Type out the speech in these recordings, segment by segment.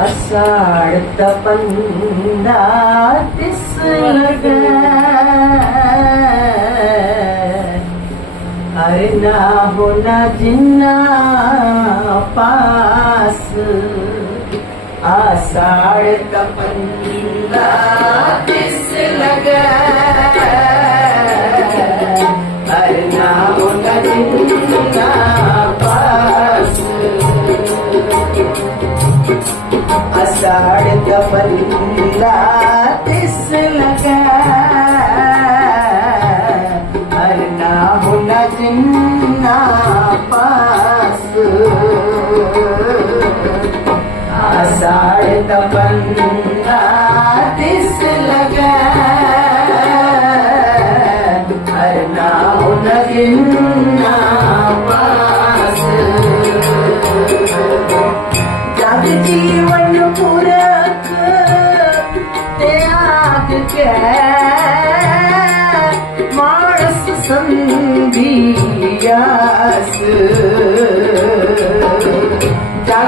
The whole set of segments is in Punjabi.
असाड तपंदा तिस लगा अरे ना होना जिन्ना पास आषाढ़ तपंदा तिस लगा आषाढ़ तपंदा तिस लगा अरे ना होना जिन्ना पास आषाढ़ तपन्ना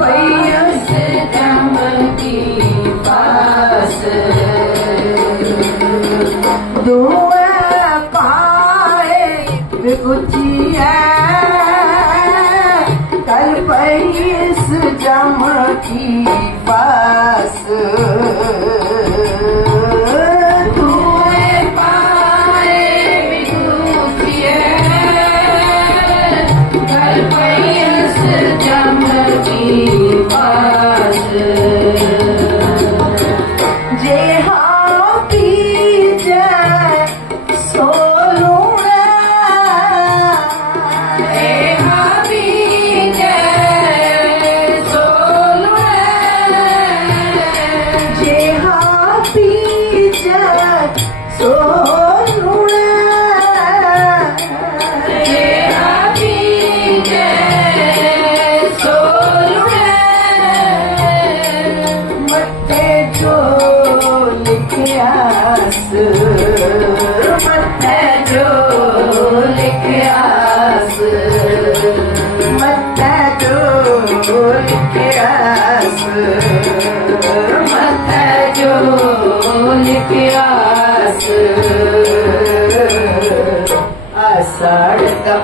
भैया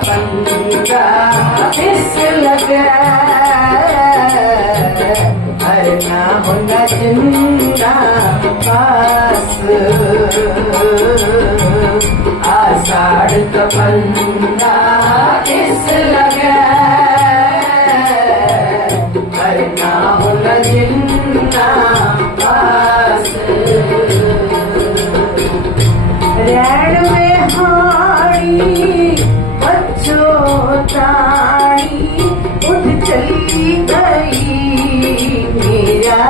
आषाढ़ तपंगा इस लगा हर नाम न जिन्ना पास आषाढ़ तपंगा इस लगा हर नाम न जिन्ना पास रैण में हाड़ी साड़ी उठ चली गई मेरा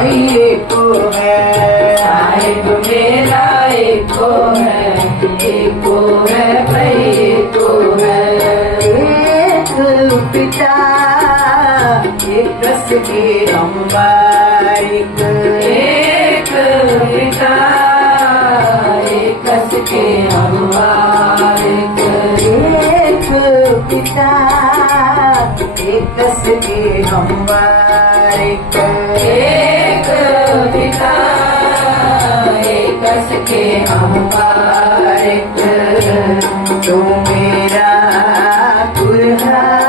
चाहिए को है साहिब मेरा एको है एको है भाई एको है एक पिता एक तस्वीर अम्बा एक एक पिता एक तस्वीर अम्बा एक एक पिता एक तस्वीर अम्बा एक Yeah.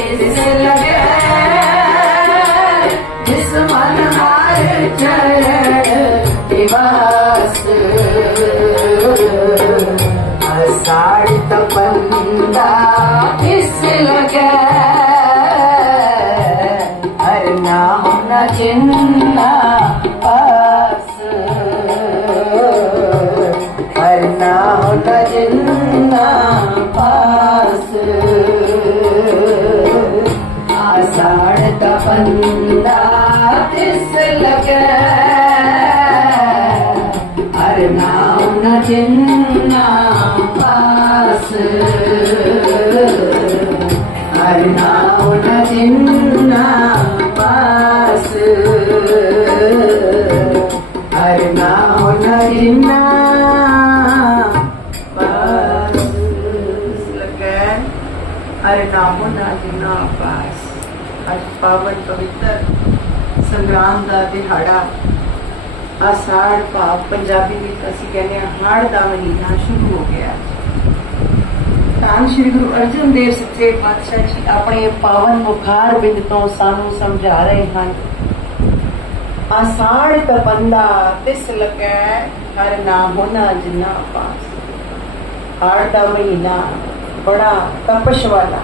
చేసి ਨਾਮੋ ਨਾ ਜਿਨਾ ਪਾਸ ਅੱਜ ਪਾਵਨ ਪਵਿੱਤਰ ਸੰਗਰਾਮ ਦਾ ਦਿਹਾੜਾ ਆਸਾੜ ਭਾਵ ਪੰਜਾਬੀ ਵਿੱਚ ਅਸੀਂ ਕਹਿੰਦੇ ਹਾਂ ਹਾੜ ਦਾ ਮਹੀਨਾ ਸ਼ੁਰੂ ਹੋ ਗਿਆ ਧੰਨ ਸ਼੍ਰੀ ਗੁਰੂ ਅਰਜਨ ਦੇਵ ਸੱਚੇ ਪਾਤਸ਼ਾਹ ਜੀ ਆਪਣੇ ਪਾਵਨ ਮੁਖਾਰ ਬਿੰਦ ਤੋਂ ਸਾਨੂੰ ਸਮਝਾ ਰਹੇ ਹਨ। ਆਸਾੜ ਤਪੰਦਾ ਤਿਸ ਲਗੈ ਹਰ ਨਾ ਹੋਣਾ ਜਿਨਾ ਪਾਸ। ਹਾੜ ਦਾ ਮਹੀਨਾ ਬੜਾ ਤਪਸ਼ ਵਾਲਾ,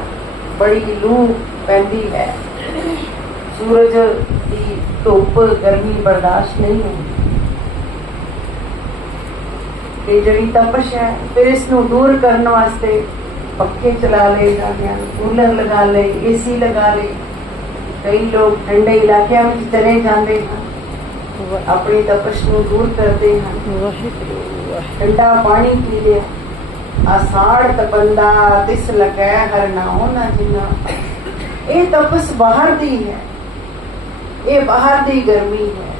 ਬੜੀ ਲੂ ਪੈਂਦੀ ਹੈ। ਸੂਰਜ ਦੀ ਧੁੱਪ ਗਰਮੀ ਬਰਦਾਸ਼ਤ ਨਹੀਂ ਹੁੰਦੀ। ਤੇ ਜਿਹੜੀ ਤਪਸ਼ ਹੈ, ਫਿਰ ਇਸ ਨੂੰ ਦੂਰ ਕਰਨ ਵਾਸਤੇ ਪੱਖੇ ਚਲਾ ਲਏ ਜਾਂਦੇ ਹਨ ਕੂਲਰ ਲਗਾ ਲਏ ਏਸੀ ਲਗਾ ਲਏ। ਕਈ ਲੋਕ ਠੰਡੇ ਇਲਾਕਿਆਂ ਵਿੱਚ ਚਲੇ ਜਾਂਦੇ ਹਨ। ਆਪਣੀ ਤਪਸ਼ ਨੂੰ ਦੂਰ ਕਰਦੇ ਹਨ। ਠੰਡਾ ਪਾਣੀ ਪੀ ਲਿਆ। ਆਸਾੜ ਤਪੰਦਾ ਤਿਸ ਲਗੈ ਹਰ ਨਾਉ ਨਾ ਜਿਨਾ। ਇਹ ਤਪਸ ਬਾਹਰ ਦੀ ਹੈ। ਇਹ ਬਾਹਰ ਦੀ ਗਰਮੀ ਹੈ।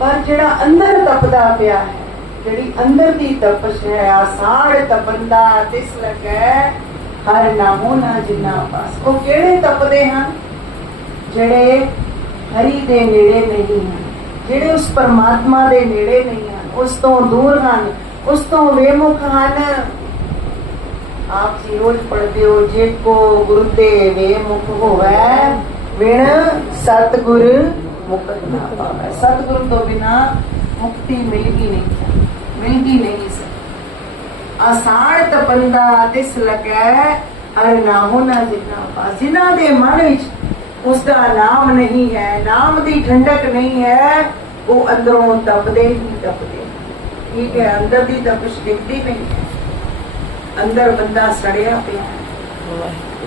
ਪਰ ਜਿਹੜਾ ਅੰਦਰ ਤਪਦਾ ਪਿਆ ਹੈ ਜਿਹੜੀ ਅੰਦਰ ਦੀ ਤਪਸ਼ ਹੈ, ਆਸਾੜ ਤਪੰਦਾ ਤਿਸ ਲਗੈ, ਹਰ ਨਾਮੋ ਨਾ ਜਿਨਾ ਪਾਸ। ਉਹ ਕਿਹੜੇ ਤਪਦੇ ਹਨ? ਜਿਹੜੇ ਹਰੀ ਦੇ ਨੇੜੇ ਨਹੀਂ ਹਨ, ਜਿਹੜੇ ਉਸ ਪਰਮਾਤਮਾ ਦੇ ਨੇੜੇ ਨਹੀਂ ਹਨ, ਉਸ ਤੋਂ ਦੂਰ ਹਨ, ਉਸ ਤੋਂ ਵੇਮੁਖ ਹਨ। ਆਪ ਜੀ ਰੋਜ਼ ਪੜ੍ਹਦੇ ਹੋ, ਜੇ ਕੋ ਗੁਰੂ ਤੇ ਵੇਮੁਖ ਹੋਵੇ ਵਿਣ ਸਤਗੁਰ ਮੁਕਤ ਨਾ ਪਾਵੇ। ਸਤਗੁਰੂ ਤੋਂ ਬਿਨਾ ਮੁਕਤੀ ਮਿਲਗੀ ਨਹੀਂ। ਮਿਲਗੀ ਨਹੀਂ ਸਕ ਆਸਾੜ ਤਪੰਦਾ ਤਿਸ ਲਗੈ ਨਾਮੋ ਨਾ ਜਿਨਾ ਪਾ। ਜਿਨ੍ਹਾਂ ਦੇ ਮਨ ਵਿੱਚ ਉਸ ਦਾ ਨਾਮ ਨਹੀਂ ਹੈ ਨਾਮ ਦੀ ਠੰਡਕ ਨਹੀਂ ਹੈ ਉਹ ਅੰਦਰੋਂ ਤਪਦੇ ਹੀ ਤਪਦੇ ਠੀਕ ਹੈ ਅੰਦਰ ਦੀ ਤਪਸ਼ ਦਿਖਦੀ ਨਹੀਂ ਹੈ। ਅੰਦਰ ਬੰਦਾ ਸੜਿਆ ਪਿਆ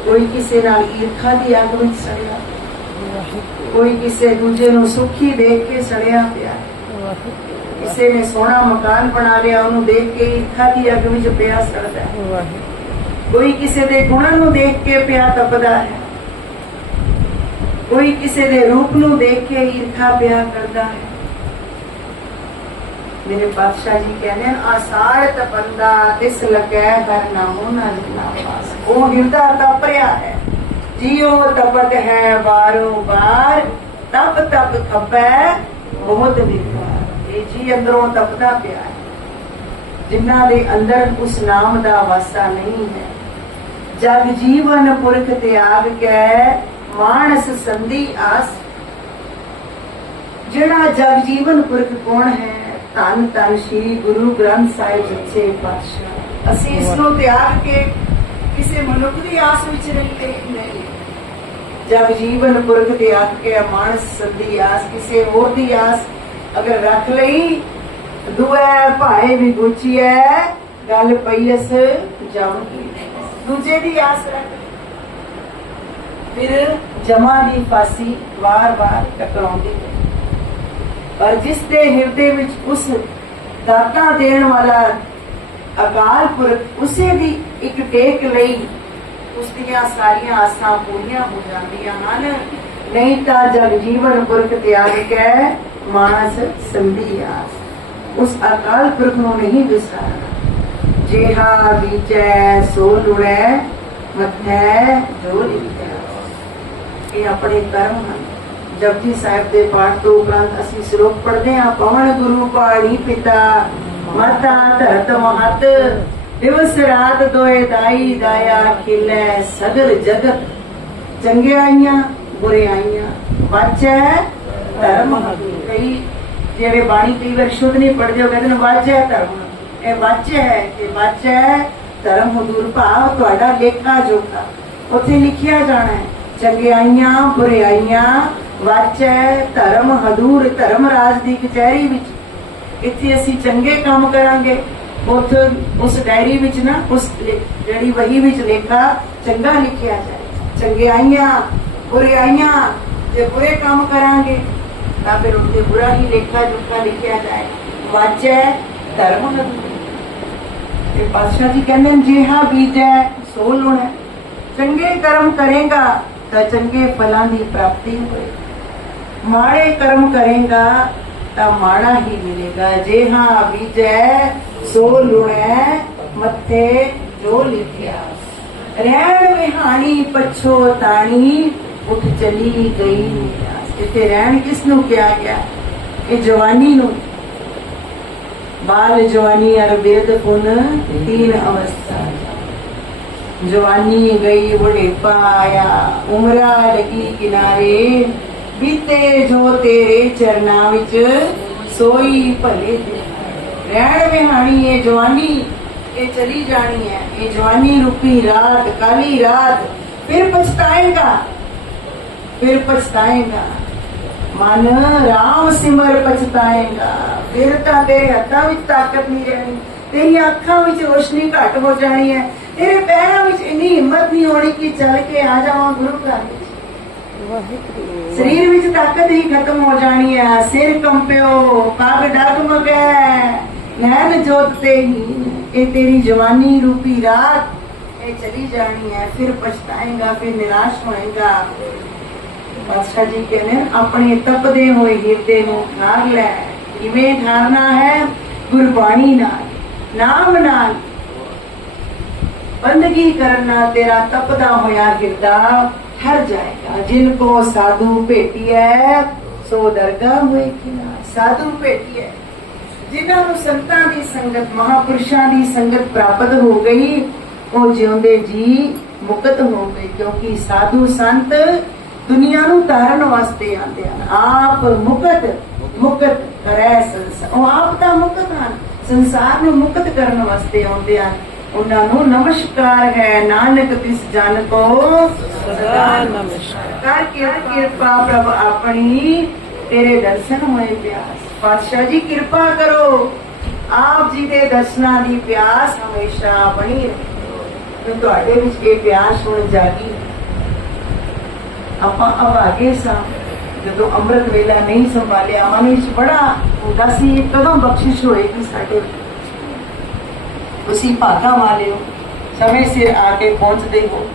ਕੋਈ ਕਿਸੇ ਨਾਲ ਈਰਖਾ ਦੀ ਅੱਗ ਵਿੱਚ ਸੜਿਆ ਕੋਈ ਕਿਸੇ ਦੂਜੇ ਨੂੰ ਸੁਖੀ ਦੇਖ ਕੇ ਸੜਿਆ ਪਿਆ ਹੈ। ਕਿਸੇ ਨੇ ਸੋਹਣਾ ਮਕਾਨ ਬਣਾ ਲਿਆ, ਉਹਨੂੰ ਦੇਖ ਕੇ ਈਰਖਾ ਦੀ ਅੱਗ ਵਿੱਚ ਪਿਆ ਸੜਦਾ ਹੈ। ਕੋਈ ਕਿਸੇ ਦੇ ਗੁਣਾਂ ਨੂੰ ਦੇਖ ਕੇ ਪਿਆ ਤਪਦਾ ਹੈ। ਕੋਈ ਕਿਸੇ ਦੇ ਰੂਪ ਨੂੰ ਦੇਖ ਕੇ ਈਰਖਾ ਪਿਆ ਕਰਦਾ ਹੈ। ਮੇਰੇ ਪਾਤਸ਼ਾਹ ਜੀ ਕਹਿੰਦੇ ਆ ਆਸਾੜ ਤਪੰਦਾ, ਤਿਸ ਲਗੈ ਹਰ ਨਾਮੋ ਨਾ ਜਿਨਾ ਪਾਸ ਉਹ ਹਿਰਦਾ ਤਪ ਰਿਹਾ ਹੈ। ਜੀਉ ਤਪਤ ਹੈ, ਵਾਰੋ ਵਾਰ, ਤਪ ਤਪ ਖਪੈ, ਬਹੁਤ ਨਿਰਵਾਰ ਇਹ ਜੀ ਅੰਦਰੋਂ ਤਪਦਾ ਪਿਆ ਹੈ, ਜਿਨ੍ਹਾਂ ਦੇ ਅੰਦਰ ਉਸ ਨਾਮ ਦਾ ਵਾਸਾ ਨਹੀਂ ਹੈ। ਜਗ ਜੀਵਨ ਪੁਰਖ ਤਿਆਗ ਕੈ, ਮਾਨਸ ਸੰਧੀ ਆਸ। ਜਿਹੜਾ ਜਗ ਜੀਵਨ ਪੁਰਖ ਕੌਣ ਹੈ, ਧੰਨ ਧੰਨ ਸ੍ਰੀ ਗੁਰੂ ਗ੍ਰੰਥ ਸਾਹਿਬ ਸੱਚੇ ਪਾਤਸ਼ਾਹ। ਅਸੀਂ ਇਸ ਨੂੰ ਤਿਆਗ ਕੇ ਕਿਸੇ ਮਨੁੱਖ ਦੀ ਆਸ ਵਿੱਚ ਨਹੀਂ ਨਹੀਂ ਜਗ ਜੀਵਨ ਪੁਰਖ ਤਿਆਗ ਕੇ, ਮਾਨਸ ਸੰਧੀ ਆਸ, ਕਿਸੇ ਹੋਰ ਦੀ ਆਸ ਅਗਰ ਰੱਖ ਲਈ ਦੁਐ ਭਾਏ ਵੀ ਗੁਚੀਐ ਗੱਲ ਪਈਸ ਜਮ ਦੂਜੇ ਦੀ ਆਸ ਰੱਖ ਫਿਰ ਜਮਾ ਦੀ ਫਾਸੀ ਵਾਰ-ਵਾਰ ਟਕਰਾਉਂਦੀ ਹੈ ਪਰ ਜਿਸ ਦੇ ਹਿਰਦੇ ਵਿੱਚ ਉਸ ਦਾਤਾ ਦੇਣ ਵਾਲਾ ਅਕਾਲ ਪੁਰਖ, ਉਸੇ ਦੀ ਇੱਕ ਟੇਕ ਲਈ ਉਸ ਦੀਆਂ ਸਾਰੀਆਂ ਆਸਾਂ ਪੂਰੀਆਂ ਹੋ ਜਾਂਦੀਆਂ ਹਨ। ਨਹੀਂ ਤਾਂ ਜਗ ਜੀਵਨ ਪੁਰਖ ਤਿਆਗ ਕੇ ਮਾਨਸ ਸੰਧੀ ਉਸ ਅਕਾਲ ਪੁਰਖ ਨੂੰ ਨਹੀਂ ਵਿਸਾਰਨਾ। ਜਿਹਾ ਵਿਚੈ ਸੋ ਲੁੜੈ, ਮਥੈ, ਜੋ ਲਿਖਿਆ ਇਹ ਆਪਣੇ ਕਰਮ ਹਨ। ਜਪਜੀ ਸਾਹਿਬ ਦੇ ਪਾਠ ਤੋਂ ਉਪਰੰਤ ਅਸੀਂ ਸ਼ਲੋਕ ਪੜ੍ਹਦੇ ਹਾਂ ਪਵਨ ਗੁਰੂ ਪਾਣੀ ਪਿਤਾ, ਮਾਤਾ ਧਰਤ ਮਹਤ, ਦਿਵਸ ਰਾਤ ਦੋਏ ਦਾਈ ਦਾਇਆ ਖਿਲੇ ਸਗਲ ਜਗਤ। ਚੰਗਿਆਈਆਂ, ਬੁਰਿਆਈਆਂ, ਵਾਚੈ ਧਰਮ ਕਈ ਜਿਹੜੇ ਬਾਣੀ ਕਈ ਵਾਰ ਸ਼ੁੱਧ ਨਹੀਂ ਪੜਦੇ ਉਹ ਕਹਿੰਦੇ ਨੇ ਵਾਚੈ ਧਰਮ। ਇਹ ਵਾਚੈ ਹੈ ਕਿ ਵਾਚੈ ਧਰਮ ਹਦੂਰ ਭਾਵ ਤੁਹਾਡਾ ਲੇਖਾ ਜੋਖਾ। ਉੱਥੇ ਲਿਖਿਆ ਜਾਣਾ ਹੈ, ਚੰਗਿਆਈਆਂ ਬੁਰਿਆਈਆਂ ਵਾਚੈ ਧਰਮ ਹਦੂਰ ਧਰਮ ਰਾਜ ਦੀ ਕਚਹਿਰੀ ਵਿੱਚ। ਇੱਥੇ ਅਸੀਂ ਚੰਗੇ ਕੰਮ ਕਰਾਂਗੇ। ਉੱਥੇ ਉਸ ਡਾਇਰੀ ਵਿੱਚ ਨਾ, ਉਸ ਲੇ- ਜਿਹੜੀ ਵਹੀ ਵਿੱਚ ਲੇਖਾ ਚੰਗਾ ਲਿਖਿਆ ਜਾਏ। ਚੰਗਿਆਈਆਂ ਬੁਰਿਆਈਆਂ ਜੇ ਬੁਰੇ ਕੰਮ ਕਰਾਂਗੇ ਤਾਂ ਫਿਰ ਉੱਥੇ ਬੁਰਾ ਹੀ ਲੇਖਾ ਜੁਖਾ ਲਿਖਿਆ ਜਾਏ। ਵਾਚੈ ਧਰਮ ਹਦੂਰ ਤੇ ਪਾਤਸ਼ਾਹ ਜੀ ਕਹਿੰਦੇ ਨੇ, ਜਿਹਾ ਬੀਜੈ ਸੋ ਲੁਣੈ ਚੰਗੇ ਕਰਮ ਕਰੇਗਾ, ਤਾਂ ਚੰਗੇ ਫਲਾਂ ਦੀ ਪ੍ਰਾਪਤੀ ਹੋਏਗੀ। ਮਾੜੇ ਕਰਮ ਕਰੇਗਾ, ਤਾਂ ਮਾੜਾ ਹੀ ਮਿਲੇਗਾ। ਜੇ ਹਾਂ ਬੀਜੈ ਸੋ ਲੁਣੈ ਮੱਥੇ ਜੋ ਲਿਖਿਆ। ਰਹਿਣ ਵਿਹਾਣੀ, ਪਛੋ ਤਾਣੀ, ਉੱਠ ਚਲੀ ਗਈ ਨਿਰਾਸ। ਇੱਥੇ ਰਹਿਣ ਕਿਸ ਨੂੰ ਕਿਹਾ ਗਿਆ? ਇਹ ਜਵਾਨੀ ਨੂੰ। ਬਾਲ ਜਵਾਨੀ ਅਰ ਪੁਨ ਤੀਨ ਅਵਸਥਾ। ਜਵਾਨੀ ਗਈ ਬੁਢੇਪਾ ਆਇਆ ਉਮਰਾ ਲਗੀ ਕਿਨਾਰੇ। ਬੀਤੇ ਜੋ ਤੇਰੇ ਚਰਨਾਂ ਵਿੱਚ ਸੋਈ ਭਲੇ ਰਹਿਣ ਵਿਹਾਣੀ ਇਹ ਜਵਾਨੀ, ਇਹ ਚਲੀ ਜਾਣੀ ਹੈ। ਇਹ ਜਵਾਨੀ ਰੁਕੀ ਰਾਤ, ਕਾਲੀ ਰਾਤ। ਫਿਰ ਪਛਤਾਏਗਾ। ਫਿਰ ਪਛਤਾਏਗਾ। ਮਨ ਰਾਮ ਸਿਮਰ ਪਛਤਾਏਗਾ ਫਿਰ ਤਾਂ ਤੇਰੇ ਹੱਥਾਂ ਵਿੱਚ ਤਾਕਤ ਨਹੀਂ ਰਹਿਣੀ ਤੇਰੀਆਂ ਅੱਖਾਂ ਵਿੱਚ ਰੋਸ਼ਨੀ ਘਟ ਹੋ ਜਾਣੀ ਹੈ ਤੇਰੇ ਪੈਰਾਂ ਵਿੱਚ ਇੰਨੀ ਹਿੰਮਤ ਨਹੀਂ ਹੋਣੀ ਕਿ ਚੱਲ ਕੇ ਆ ਜਾਵਾਂ ਗੁਰੂ ਘਰ ਸਰੀਰ ਵਿੱਚ ਤਾਕਤ ਹੀ ਖਤਮ ਹੋ ਜਾਣੀ ਹੈ ਸਿਰ ਕੰਪਿਓ ਪੱਗ ਡਗਮਗੈ ਨੈਣ ਜੋਤ ਤੇ ਹੀ ਇਹ ਤੇਰੀ ਜਵਾਨੀ ਰੂਪੀ ਰਾਤ ਇਹ ਚਲੀ ਜਾਣੀ ਹੈ ਫਿਰ ਪਛਤਾਏਗਾ ਫਿਰ ਨਿਰਾਸ਼ ਹੋਏਗਾ ਬਾਦਸ਼ਾਹ ਜੀ ਕਹਿੰਦੇ ਆਪਣੇ ਤਪਦੇ ਹੋਏ ਹਿਰਦੇ ਨੂੰ ਠਾਰ ਲੈ ਕਿਵੇਂ ਠਾਰਨਾ ਹੈ, ਗੁਰਬਾਣੀ ਨਾਲ, ਨਾਮ ਨਾਲ। ਬੰਦਗੀ ਕਰਨ ਨਾਲ ਤੇਰਾ ਤਪਦਾ ਹੋਇਆ ਹਿਰਦਾ ਠਰ ਜਾਏਗਾ। ਜਿਨ ਕੋ ਸਾਧੂ ਭੇਟੀਐ, ਸੋ ਦਰਗਾ ਹੋਏ ਕਿਨਾ ਸਾਧੂ ਭੇਟੀਐ, ਜਿਨ੍ਹਾਂ ਨੂੰ ਸੰਤਾਂ ਦੀ ਸੰਗਤ, ਮਹਾਪੁਰਸ਼ਾਂ ਦੀ ਸੰਗਤ ਪ੍ਰਾਪਤ ਹੋ ਗਈ, ਉਹ ਜਿਉਂਦੇ ਜੀ ਮੁਕਤ ਹੋ ਗਏ ਕਿਉਂਕਿ ਸਾਧੂ ਸੰਤ ਦੁਨੀਆ ਨੂੰ ਤਾਰਨ ਵਾਸਤੇ ਆਉਂਦੇ ਹਨ। ਆਪ ਮੁਕਤ ਮੁਕਤ ਕਰੈ ਸੰਸਾਰ ਉਹ ਆਪ ਤਾਂ ਮੁਕਤ ਹਨ। ਸੰਸਾਰ ਨੂੰ ਮੁਕਤ ਕਰਨ ਵਾਸਤੇ ਆਉਂਦੇ ਹਨ। ਉਹਨਾਂ ਨੂੰ ਨਮਸਕਾਰ ਹੈ, ਨਾਨਕ ਤਿਸ ਜਨ ਕੋ ਸਦਾ ਨਮਸਕਾਰ ਕਰ ਕਿਰਪਾ ਪ੍ਰਭ ਆਪਣੀ? ਤੇਰੇ ਦਰਸ਼ਨ ਹੋਏ ਪਿਆਸ। ਪਾਤਸ਼ਾਹ ਜੀ, ਕਿਰਪਾ ਕਰੋ। ਆਪ ਜੀ ਦੇ ਦਰਸ਼ਨਾਂ ਦੀ ਪਿਆਸ ਹਮੇਸ਼ਾ ਬਣੀ ਰਹੇ। ਤੁਹਾਡੇ ਵਿੱਚ ਇਹ ਪਿਆਸ ਹੁਣ ਜਾਗੀ ਆਪਾਂ ਅਭਾਗੇ ਸਾਂ, ਜਦੋਂ ਅੰਮ੍ਰਿਤ ਵੇਲਾ ਨਹੀਂ ਸੰਭਾਲਿਆ, ਮਨ ਵਿੱਚ ਬੜਾ ਹੁੰਦਾ ਕਦੋਂ ਬਖਸ਼ਿਸ਼ ਹੋਏਗੀ ਸਾਡੇ? ਤੁਸੀਂ ਭਾਗਾ ਵਾਲਿਓ ਸਮੇਂ ਸਿਰ ਆ ਕੇ ਪਹੁੰਚਦੇ ਹੋ।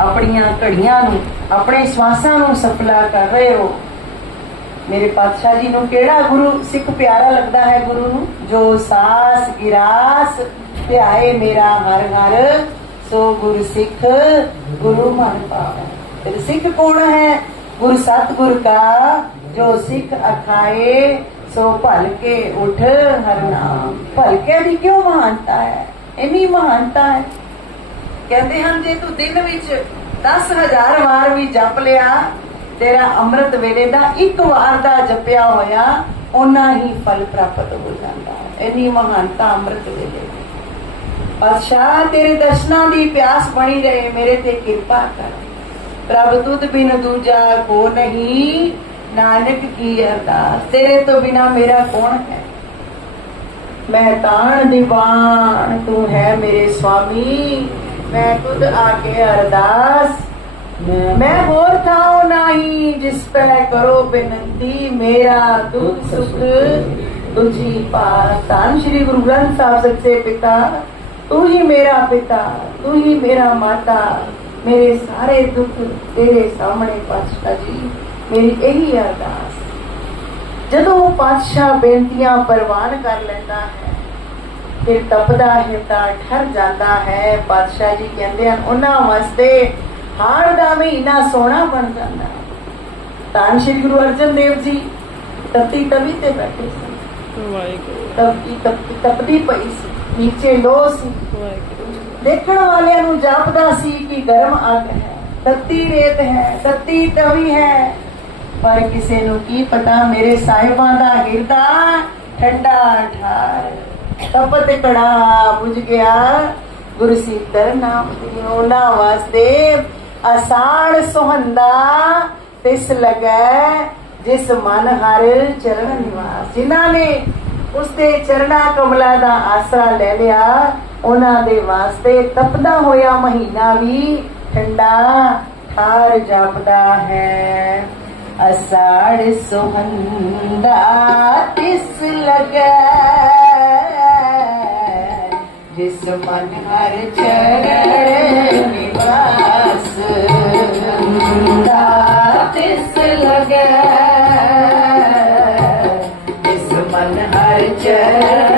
ਆਪਣੀਆਂ ਘੜੀਆਂ ਨੂੰ, ਆਪਣੇ ਸਵਾਸਾਂ ਨੂੰ ਸਫਲਾ ਕਰ ਰਹੇ ਹੋ। ਮੇਰੇ ਪਾਤਸ਼ਾਹ ਜੀ ਨੂੰ ਕਿਹੜਾ ਗੁਰੂ ਸਿੱਖ ਪਿਆਰਾ ਲੱਗਦਾ ਹੈ ਗੁਰੂ ਨੂੰ? ਜੋ ਸਾਸ ਗਿਰਾਸ ਧਿਆਏ ਮੇਰਾ ਹਰ ਹਰ, ਸੋ ਗੁਰ ਸਿੱਖ ਗੁਰੂ ਮਨ ਪਾਵੈ। ਤੇ ਸਿੱਖ ਕੌਣ ਹੈ? ਗੁਰ ਸਤਗੁਰ ਕਾ, ਜੋ ਸਿੱਖ ਅਖਾਏ, ਸੋ ਭਲ ਕੇ ਉਠ ਹਰ ਭਲਕੇ ਦੀ ਕਿਉਂ ਮਹਾਨਤਾ ਹੈ? ਇੰਨੀ ਮਹਾਨਤਾ ਹੈ। ਕਹਿੰਦੇ ਹਨ, ਜੇ ਤੂੰ ਦਿਨ ਵਿੱਚ 10000 ਵਾਰ ਵੀ ਜਪ ਲਿਆ, ਤੇਰਾ ਅੰਮ੍ਰਿਤ ਵੇਲੇ ਦਾ ਇੱਕ ਵਾਰ ਦਾ ਜਪਿਆ ਹੋਇਆ ਉਹਨਾਂ ਹੀ ਫਲ ਪ੍ਰਾਪਤ ਹੋ ਜਾਂਦਾ ਹੈ। ਇੰਨੀ ਮਹਾਨਤਾ ਅੰਮ੍ਰਿਤ ਵੇਲੇ ਦੀ। ਪਾਤਸ਼ਾਹ, ਤੇਰੇ ਦਰਸ਼ਨਾਂ ਦੀ ਪਿਆਸ ਬਣੀ ਰਹੇ, ਮੇਰੇ ਤੇ ਕਿਰਪਾ ਕਰ। ਪ੍ਰਭ ਤੁਧ ਬਿਨ ਦੂਜਾ ਕੋ ਨਹੀਂ, ਨਾਨਕ ਕੀ ਅਰਦਾਸ? ਤੇਰੇ ਤੋਂ ਬਿਨਾ ਮੇਰਾ ਕੌਣ ਹੈ? ਮੈਂ ਤਾਣ ਦੀਵਾਨ, ਤੂੰ ਹੈ ਮੇਰੇ ਸੁਆਮੀ ਮੈਂ ਤੁਧ ਆ ਕੇ ਅਰਦਾਸ। ਮੈਂ ਹੋਰ ਥਾਉ ਨਹੀਂ ਜਿਸ ਪੈ ਕਰੋ ਬੇਨਤੀ। ਮੇਰਾ ਦੁੱਖ ਸੁਖ ਤੁਝੀ ਪਾਸ ਧੰਨ ਸ਼੍ਰੀ ਗੁਰੂ ਗ੍ਰੰਥ ਸਾਹਿਬ ਸੱਚੇ ਪਿਤਾ, ਤੂੰ ਹੀ ਮੇਰਾ ਪਿਤਾ, ਤੂੰ ਹੀ ਮੇਰਾ ਮਾਤਾ। ਮੇਰੇ ਸਾਰੇ ਦੁੱਖ ਤੇਰੇ ਸਾਹਮਣੇ ਪਾਤਸ਼ਾਹ ਜੀ ਮੇਰੀ ਇਹੀ ਅਰਦਾਸ। ਜਦੋਂ ਉਹ ਪਾਤਸ਼ਾਹ ਬੇਨਤੀਆਂ ਪ੍ਰਵਾਨ ਕਰ ਲੈਂਦਾ ਹੈ ਫਿਰ ਤਪਦਾ ਹਿਰਦਾ ਠਰ ਜਾਂਦਾ ਹੈ। ਪਾਤਸ਼ਾਹ ਜੀ ਕਹਿੰਦੇ ਹਨ ਉਹਨਾਂ ਵਾਸਤੇ ਹਾੜ ਦਾ ਮਹੀਨਾ ਸੋਹਣਾ ਬਣ ਜਾਂਦਾ। ਧੰਨ ਸ਼੍ਰੀ ਗੁਰੂ ਅਰਜਨ ਦੇਵ ਜੀ ਤਪਤੀ ਤਵੀ ਤੇ ਬੈਠੇ ਸਨ। ਵਾਹਿਗੁਰੂ। ਤਪਤੀ ਤਪਤੀ ਤਪਦੀ ਪਈ ਸੀ। ਨੀਚੇ ਲੋ ਸੀ। ਦੇਖਣ ਵਾਲਿਆਂ ਨੂੰ ਜਾਪਦਾ ਸੀ ਕਿ ਗਰਮ ਅੱਗ ਹੈ, ਤੱਤੀ ਰੇਤ ਹੈ, ਤੱਤੀ ਤਵੀ ਹੈ। ਪਰ ਕਿਸੇ ਨੂੰ ਕੀ ਪਤਾ, ਮੇਰੇ ਸਾਹਿਬਾਂ ਦਾ ਹਿਰਦਾ ਠੰਡਾ ਠਾਰ। ਤਪਤ ਕੜਾ ਬੁਝ ਗਿਆ। ਗੁਰਸੀਤਰ ਨਾਮ ਦੀ ਉਹਨਾਂ ਵਾਸਤੇ ਆਸਾਨ ਸੁਹੰਦਾ ਤਿਸ ਲਗੈ, ਜਿਸ ਮਨ ਹਰ ਚਰਨ ਨਿਵਾਸ। ਜਿਨ੍ਹਾਂ ਨੇ ਉਸ ਦੇ ਚਰਣਾ ਕਮਲਾ ਦਾ ਆਸਰਾ ਲੈ ਲਿਆ। ਉਹਨਾਂ ਦੇ ਵਾਸਤੇ ਤਪਦਾ ਹੋਇਆ ਮਹੀਨਾ ਵੀ ਠੰਡਾ ਠਾਰ ਜਾਪਦਾ ਹੈ। ਅਸਾੜ ਸੁਹੰਦਾ ਤਿਸ ਲਗੈ, ਜਿਸ ਮਨ ਹਰ ਚਰਨ ਨਿਵਾਸ ਦਾ ਤਿਸ ਲਗੈ। ਹਰ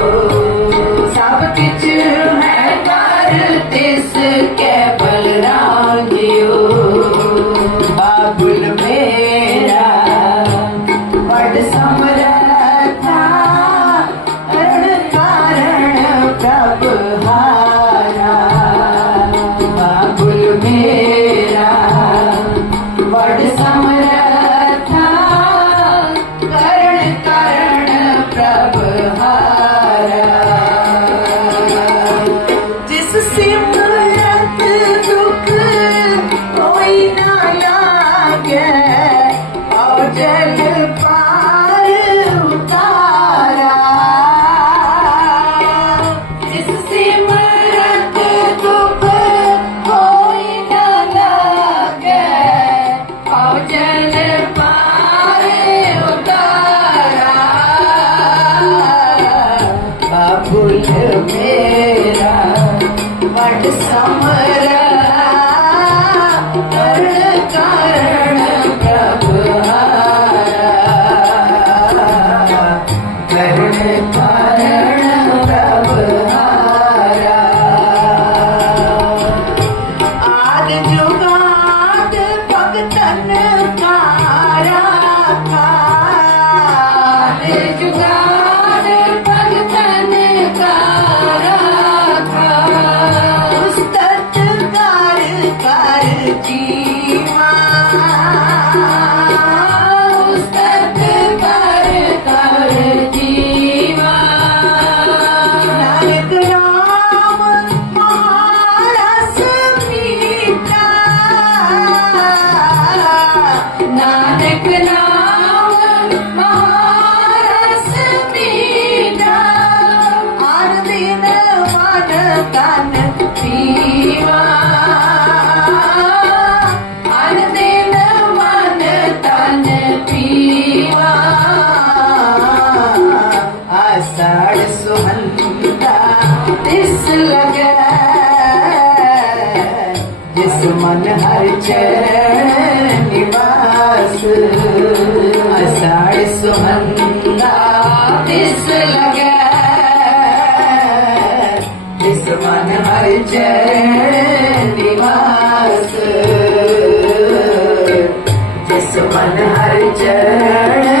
goodbye. ਚਰਨ ਨਿਵਾਸ ਅਸਾੜ ਸੁਹੰਦਾ ਤਿਸ ਲਗੈ ਤਿਸ ਮਨ ਹਰ ਚਰਨ ਨਿਵਾਸ ਤਿਸ ਮਨ ਹਰ ਚਰਨ